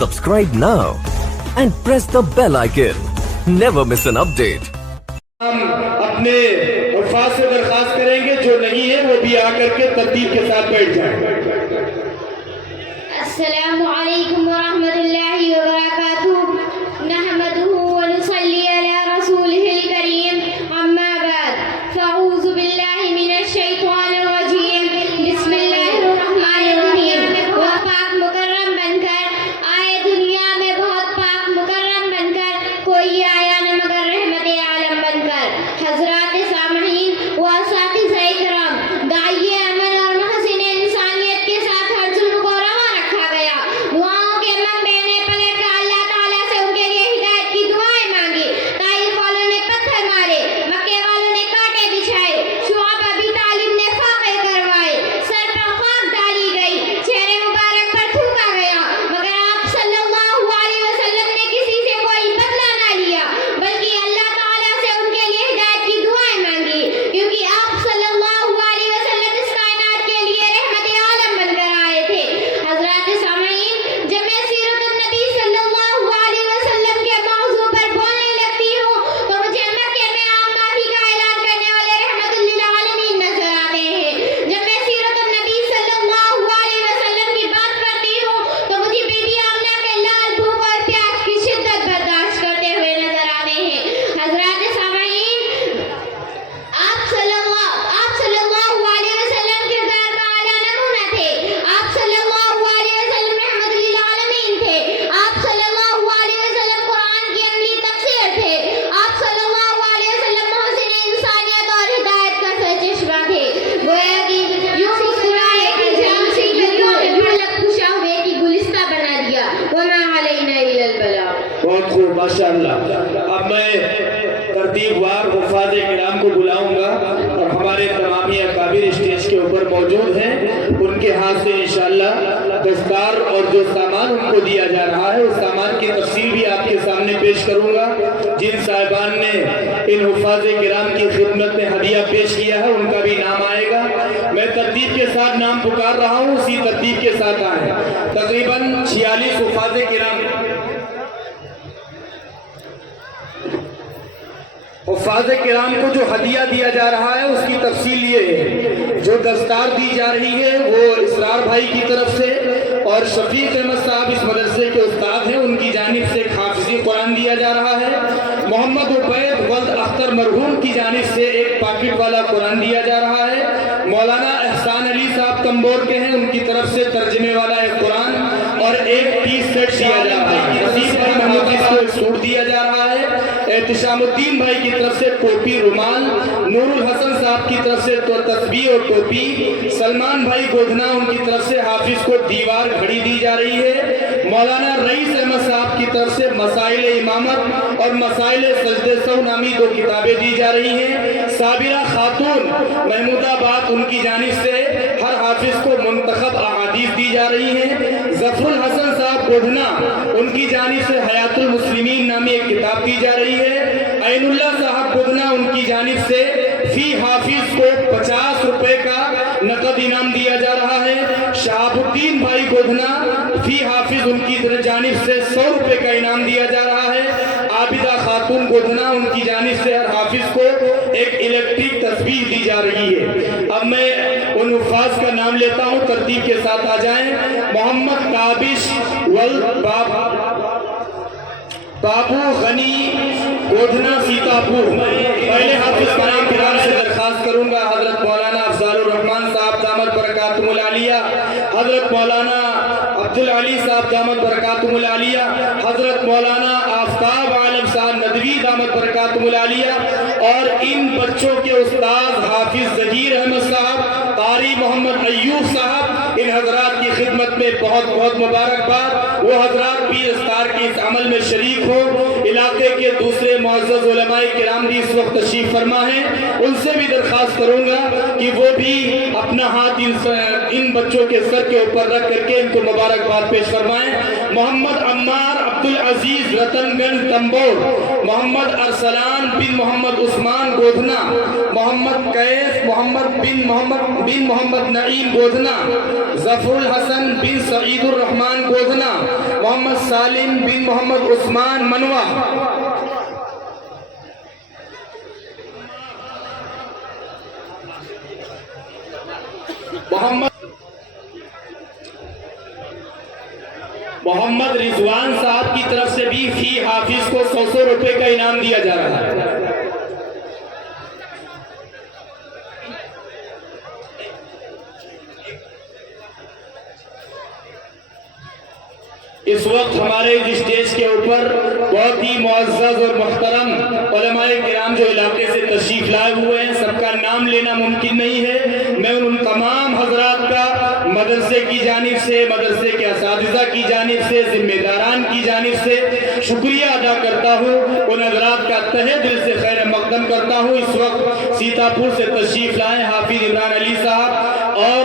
Subscribe now and press the bell icon. Never miss an update. ہم اپنے حفاظ سے درخواست کریں گے جو نہیں ہے وہ بھی آ کر کے ترتیب کے ساتھ بیٹھ جائیں. السلام علیکم ورحمۃ اللہ وبرکاتہ. نحمده ونصلي على رسوله الكريم. اما بعد فاعوذ باللہ من الشیطان الرجیم. بسم اللہ الرحمن الرحیم. وہ پاک مکرم بن کر آئے دنیا میں، بہت پاک مکرم بن کر کوئی آیا نہ مگر رحمت عالم بن کر. حضرات سامعین و اساتذہ کرام، داعیہ امن اور محسن انسانیت کے ساتھ ہر ظلم کو روا رکھا گیا. دعاؤں کے منبع نے پلٹ کر اللہ تعالیٰ سے ان کے لیے ہدایت کی دعائیں مانگی. طائف والوں نے پتھر مارے، مکے والوں نے کانٹے بچھائے، شعیب ابی طالب نے فاقے کروائے، سر پر خاک ڈالی گئی، چہرے مبارک پر تھوکا گیا، مگر آپ صلی اللہ علیہ وسلم نے کسی سے کوئی بدلہ نہ لیا، بلکہ اللہ تعالیٰ سے ان کے لیے ہدایت کی دعائیں مانگی، کیونکہ آپ صلی اللہ علیہ وسلم اس کائنات کے لیے رحمت عالم بن کر آئے تھے. حضرات سامعین، جب میں سیرت النبی صلی اللہ علیہ وسلم کے موضوع پر بولنے لگتی ہوں تو مجھے مکے میں عام معافی کا اعلان کرنے والے رحمت للعالمین نظر آتے ہیں. جب میں سیرت النبی صلی اللہ علیہ وسلم کی بات کرتی ہوں تو مجھے بی بی آمنہ کے لال بھوک اور پیاس کی شدت برداشت کرتے ہوئے نظر آتے ہیں. حضرات سامعین، آپ صلی اللہ علیہ وسلم کردار کا اعلیٰ نمونہ تھے. آپ صلی اللہ علیہ وسلم رحمت للعالمین تھے. آپ صلی اللہ علیہ وسلم قرآن کی عملی تفسیر تھے. آپ صلی اللہ علیہ وسلم محسن انسانیت اور ہدایت کا سرچشمہ تھے. گویا کہ یوں مسکرائے کہ جام سے ڈھولک خوشا ہوئے کہ گلستہ بنا دیا. وما علینا الا البلاغ. بہت خوب، ماشاءاللہ. اب میں ترتیب وار حفاظ کرام کو بلاؤں گا اور ہمارے تمامی اکابر اسٹیج کے اوپر موجود ہیں. ان کے ہاتھ سے انشاءاللہ دستار اور جو سامان ان کو دیا جا رہا ہے اس سامان کی تفصیل بھی آپ کے سامنے پیش کروں گا. جن صاحبان نے ان حفاظ کرام کی خدمت میں ہدیہ پیش کیا ہے ان کا بھی نام آئے گا. میں ترتیب کے ساتھ نام پکار رہا ہوں، اسی ترتیب کے ساتھ آئیں. تقریباً 46 حفاظ کرام کو جو ہدیہ دیا جا رہا ہے اس کی تفصیل یہ ہے. جو دستار دی جا رہی ہے وہ اسرار بھائی کی طرف سے، اور شفیق احمد صاحب اس مدرسے کے استاد ہیں، ان کی جانب سے ایک حافظی قرآن دیا جا رہا ہے. محمد عبید ولد اختر مرحوم کی جانب سے ایک پاکٹ والا قرآن دیا جا رہا ہے. مولانا احسان علی صاحب تمبور کے ہیں، ان کی طرف سے ترجمے والا ایک قرآن اور ایک ٹی سیٹ دیا جا رہا ہے. نصیب بھائی محمد کو ایک سوٹ دیا جا رہا ہے. احتشام الدین بھائی کی طرف سے ٹوپی رومال. نور الحسن صاحب کی طرف سے تو تسبیح اور ٹوپی. سلمان بھائی گودھنا ان کی طرف سے حافظ کو دیوار گھڑی دی جا رہی ہے. مولانا رئیس احمد صاحب کی طرف سے مسائل امامت اور مسائل سجدہ سہو نامی 2 کتابیں دی جا رہی ہیں. صابرہ خاتون محمود آباد ان کی جانب سے ہر حافظ کو منتخب احادیث دی جا رہی ہیں. ظفر الحسن صاحب گودھنا ان کی جانب سے حیات المسلمین نامی ایک کتاب دی جا رہی ہے. عین اللہ صاحب گودھنا ان کی جانب سے فی حافظ کو 50 روپے کا نقد انعام دیا جا رہا ہے. شہاب الدین بھائی گودھنا فی حافظ ان کی جانب سے 100 روپے کا انعام دیا جا رہا ہے. عابدہ خاتون گودھنا ان کی جانب سے ہر حافظ کو ایک الیکٹرک تسبیح دی جا رہی ہے. اب میں ان حفاظ کا نام لیتا ہوں، ترتیب کے ساتھ آ جائیں. محمد تابش بابو غنی گودھنا سیتاپور. پہلے حافظ کا نام کرام سے درخواست کروں گا. حضرت مولانا افضال الرحمان صاحب دامت برکاتہم العالیہ، حضرت مولانا عبدالعلی صاحب دامت برکاتہم العالیہ، حضرت مولانا آفتاب عالم صاحب ندوی دامت برکاتہم العالیہ، اور ان بچوں کے استاد حافظ ظہیر احمد صاحب، قاری محمد ایوب صاحب، ان حضرات کی خدمت میں بہت بہت مبارکباد. وہ حضرات بھی دستار کے اس عمل میں شریک ہو. علاقے کے دوسرے معزز علماء کرام بھی اس وقت تشریف فرما ہیں، ان سے بھی درخواست کروں گا کہ وہ بھی اپنا ہاتھ ان بچوں کے سر کے اوپر رکھ کر کے ان کو مبارکباد پیش فرمائیں. محمد عمار عبدالعزیز رتن گنج تمبور، محمد ارسلان بن محمد عثمان گودھنا، محمد قیس محمد بن محمد نعیم گودھنا، ظفر الحسن بن سعید الرحمان گودھنا، मोहम्मद सालिम बिन मोहम्मद उस्मान मनवा, मोहम्मद रिजवान साहब की तरफ से भी फी हाफिज को 100 रुपए का इनाम दिया जा रहा है। इस वक्त हमारे इस स्टेज के ऊपर बहुत ही मुअज़्ज़ज़ और मुहतरम उलमाए किराम जो इलाके से तशरीफ लाए हुए हैं, सबका नाम लेना मुमकिन नहीं है। मैं उन तमाम हजरात का मदरसे की जानिब से, मदरसे के असातिज़ा की जानिब से, जिम्मेदारान की जानिब से शुक्रिया अदा करता हूँ। उन हजरात का तहे दिल से खैर मकदम करता हूँ। इस वक्त सीतापुर से तशरीफ लाए हाफिज इमरान अली साहब और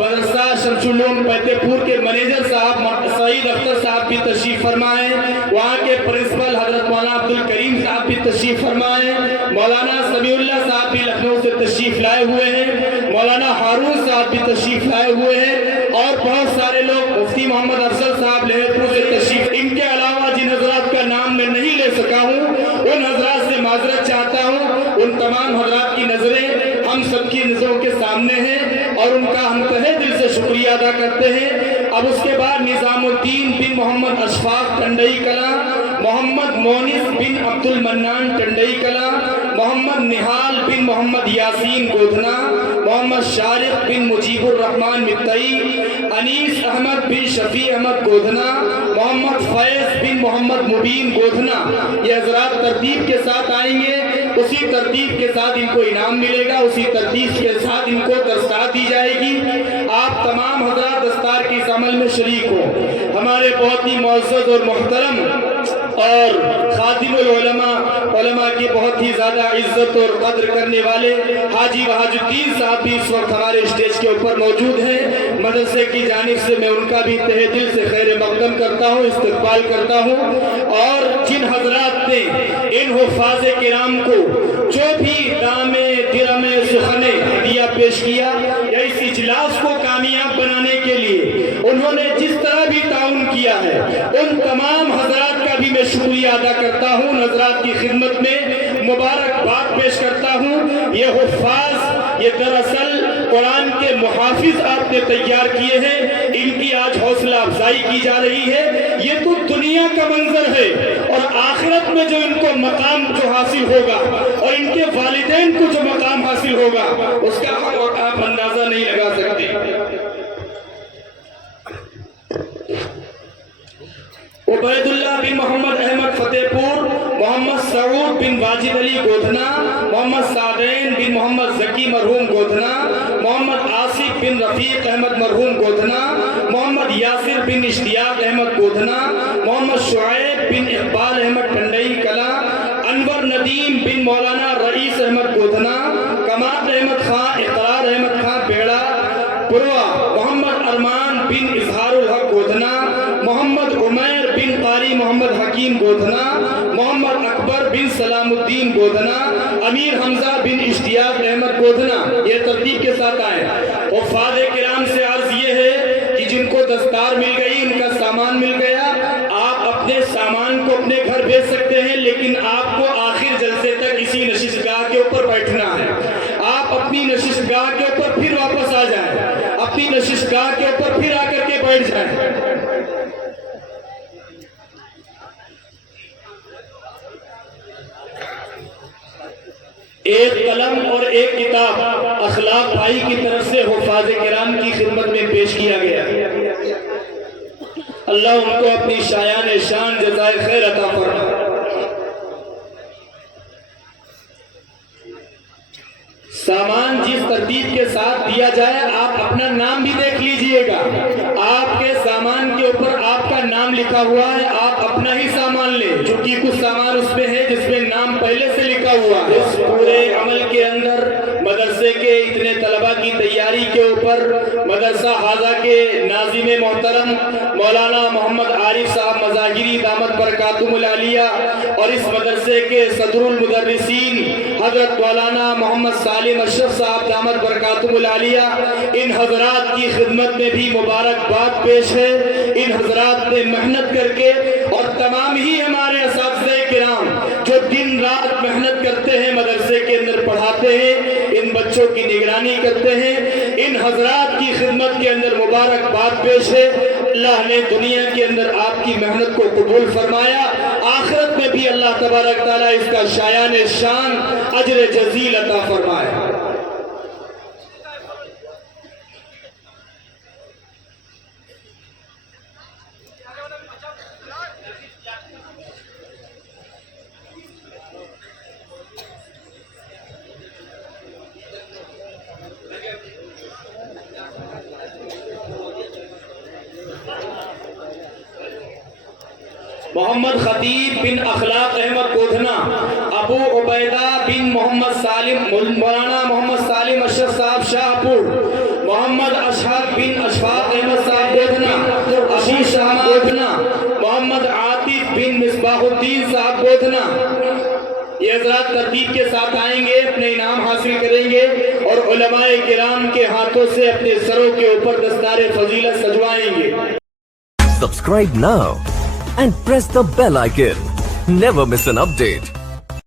मदरसा शमसुल उलूम फतेहपुर के मैनेजर साहब सईद अख्तर साहब भी तशरीफ फरमाए, वहाँ के प्रिंसिपल हजरत मौलाना अब्दुल करीम साहब भी तशरीफ फरमाए, मौलाना समीउल्लाह साहब भी लखनऊ से तशरीफ लाए हुए हैं, मौलाना हारून साहब भी तशरीफ लाए हुए हैं और बहुत सारे लोग, मुफ्ती मोहम्मद अफजल साहब लहरपुर से तशरीफ। इनके अलावा जिन हजरात का नाम मैं नहीं ले सका हूँ, उन हजरात से माजरत चाहता हूँ। उन तमाम हजरात की नजरें हम सबकी नजरों के सामने हैं और उनका हम तहे दिल से शुक्रिया अदा करते हैं। अब उसके बाद निजामुद्दीन बिन मोहम्मद अशफाक टंडई कला, मोहम्मद मोनिस बिन अब्दुल मन्नान टंडई कला, मोहम्मद निहाल बिन मोहम्मद यासीन गोधना, मोहम्मद शारिक बिन मुजीबुर रहमान मित्तई, अनीस अहमद बिन शफी अहमद गोधना, मोहम्मद फैज बिन मोहम्मद मुबीन गोधना। ये हजरात तरतीब के साथ आएंगे, उसी तरतीब के साथ इनको इनाम मिलेगा, उसी तरतीब के साथ इनको दस्तार दी जाएगी। आप तमाम हजरात दस्तार की इस अमल में शरीक हो। हमारे बहुत ही मुअज़्ज़ज़ और मोहतरम और खातिमुल उलमा, उलमा की बहुत ही ज़्यादा इज्जत और कद्र करने वाले हाजी वहाजुद्दीन साहब भी इस वक्त हमारे स्टेज के ऊपर मौजूद हैं। मदरसे की जानिब से मैं उनका भी तहे दिल से खैर मकदम करता हूँ, इस्तकबाल करता हूँ। और जिन हजरात ने इन हुफ़ाज़े किराम को जो भी दामे दिरमे सुखने हदिया पेश किया या इस इजलास को कामयाब बनाने के लिए उन्होंने जिस तरह भी ताउन किया है, उन तमाम हजरात का भी मैं शुक्रिया अदा करता हूँ। हजरात की खिदमत में मुबारकबाद पेश करता हूँ। ये हुफ़ाज़, ये दरअसल कुरान के मुहाफिज आपने तैयार किए हैं, इनकी आज हौसला अफजाई की जा रही है। ये तो दुनिया का मंजर है और आखिरत में जो इनको मकाम जो हासिल होगा और इनके वालिदैन को जो मकाम हासिल होगा उसका आप अंदाजा नहीं लगा सकते। उबैदुल्लाह बिन मोहम्मद अहमद फतेहपुर, मोहम्मद सऊद बिन वाजिद अली गोधना, मोहम्मद सादैन बिन मोहम्मद जकी मरहूम गोधना, मोहम्मद आसिफ बिन रफीक अहमद मरहूम गोधना, मोहम्मद यासिर बिन इश्तियाक अहमद गोधना, मोहम्मद शुआइब बिन इकबाल अहमद टंडई कला, अनवर नदीम बिन मौलाना रईस अहमद गोधना, कमाल अहमद खां, इकरार अहमद खां बेड़ा पुरवा, मोहम्मद अरमान बिन इजहारुल हक गोधना, मोहम्मद उमैर बिन कारी मोहम्मद हकीम गोधना, मोहम्मद अकबर बिन सलामुद्दीन गोधना, अमीर हमजा बिन इश्तियाक अहमद गोधना। ये तरतीब के साथ आए। हुफ़ाज़े किराम से अर्ज ये है कि जिनको दस्तार मिल गई, इनका सामान मिल गया, आप अपने सामान को अपने घर भेज सकते हैं, लेकिन आपको आखिर जलसे तक इसी नशिशगाह के ऊपर बैठना है। आप अपनी नशिशगाह के ऊपर फिर वापस आ जाएं, अपनी नशिशगाह के ऊपर फिर आकर के बैठ जाएं। एक कलम और एक किताब अखलाक भाई की तरफ से हुफ़ाज़े किराम की खिदमत में पेश किया गया। अल्लाह उनको अपनी शायान शान जज़ाए खैर अता फरमाए। सामान जिस तरतीब के साथ दिया जाए, आप अपना नाम भी देख लीजिएगा। आपके सामान के ऊपर आपका नाम लिखा हुआ है, आप अपना ही सामान लें, क्योंकि कुछ सामान उसमें है जिसमें नाम पहले से लिखा हुआ है। इस पूरे अमल के अंदर मदरसे के इतने तलबा की तैयारी के ऊपर मदरसा हाजा के नाज़िम मोहतरम मौलाना मोहम्मद आरिफ साहब शाह मज़ाहिरी दामत बरकातुहुल आलिया और इस मदरसे के सदरुल मुदर्रिसीन हजरत मौलाना मोहम्मद सालिम अशरफ साहब दामत बरकातुहुल आलिया, इन हजरात की खिदमत में भी मुबारकबाद पेश है। इन हजरात ने मेहनत करके और तमाम ही हमारे असातिज़े किराम जो दिन रात मेहनत करते हैं, मदरसे के अंदर पढ़ाते हैं, इन बच्चों की निगरानी करते हैं, इन हजरात की खिदमत के अंदर मुबारकबाद पेश है। अल्लाह ने दुनिया के अंदर आपकी मेहनत को कबूल फरमाया, आखिरत में भी अल्लाह तबारक ताला इसका शायान शान अजर जजील अता फरमाए। मोहम्मद खतीब बिन अखलाक अहमद गोधना, अबू उबैदा बिन मोहम्मद सालिम, मौलाना मोहम्मद सालिम अशरफ साहब शाहपुर, मोहम्मद अशहर बिन अशफाक अहमद साहब गोधना, आशीष साहब गोधना, मोहम्मद आतिफ बिन मिसबाहुद्दीन साहब गोधना। ये हज़रात तरतीब के साथ आएंगे, अपने इनाम हासिल करेंगे और उलमाए किराम के हाथों से अपने सरों के ऊपर दस्तारे फजीलत सजवाएंगे। Subscribe now and press the bell icon. Never miss an update.